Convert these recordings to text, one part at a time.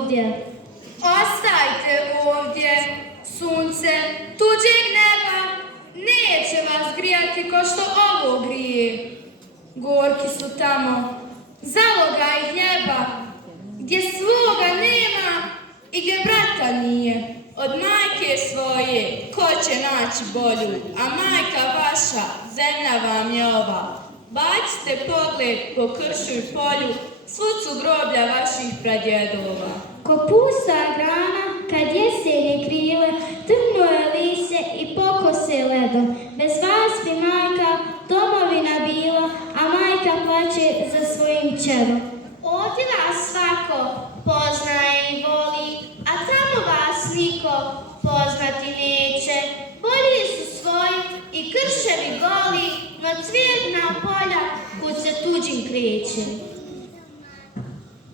ovdje. Ostajte ovdje, sunce tuđeg neba neće vas grijati ko što ovo grije. Gorki su tamo, zaloga i hljeba, gdje svoga nema i gdje brata nije. Od majke svoje ko će naći bolju, a majka vaša, zemlja vam je ova. Bacite pogled po kršu i polju, svud su groblja vaših pradjedova. Ko pusta grana, kad jesenje krile, trnuje lise i pokose ledo. Bez vas bi majka domovina bila, a majka plaće za svojim čerom. Ovdje vas svako poznaje i voli, a tamo vas niko poznati neće. Polji su svoji i krševi goli, no cvijetna polja kud se tuđim kreće.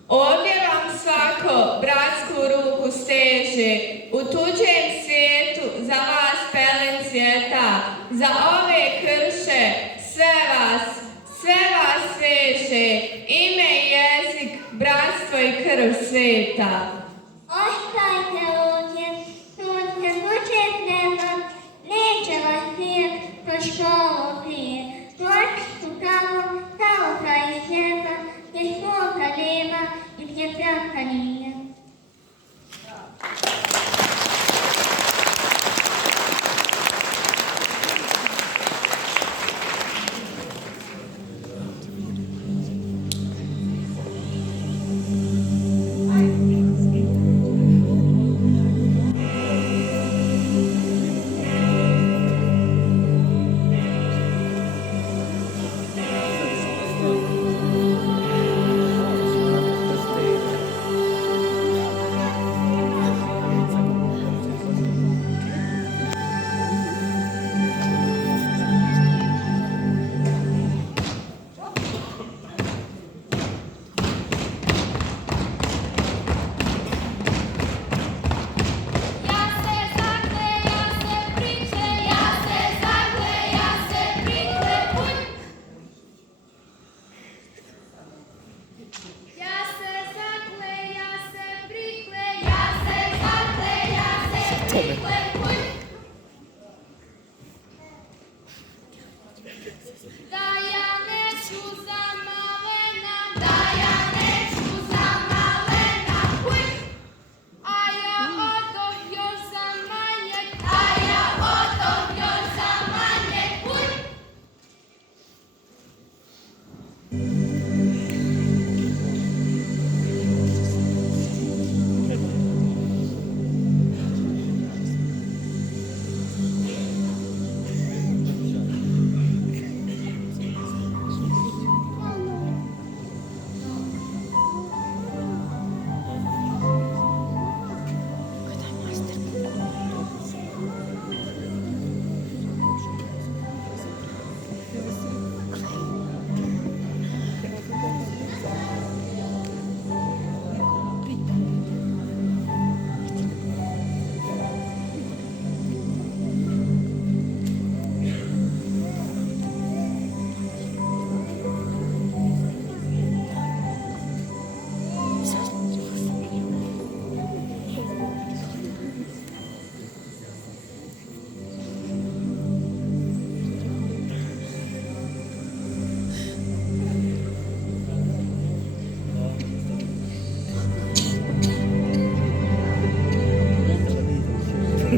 Ovdje vam svako bratsku ruku steže, u tuđem svijetu za vas pelen cvjeta, za ove krše sve vas veže, ime i jezik, bratstvo i krv sveta. Ostajte ovdje, sunce tuđeg neba, neće vas svijet kroz školu prije. Gorki su tamo, zaloga i hljeba, gdje svoga nema i gdje brata nije.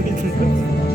Thank you.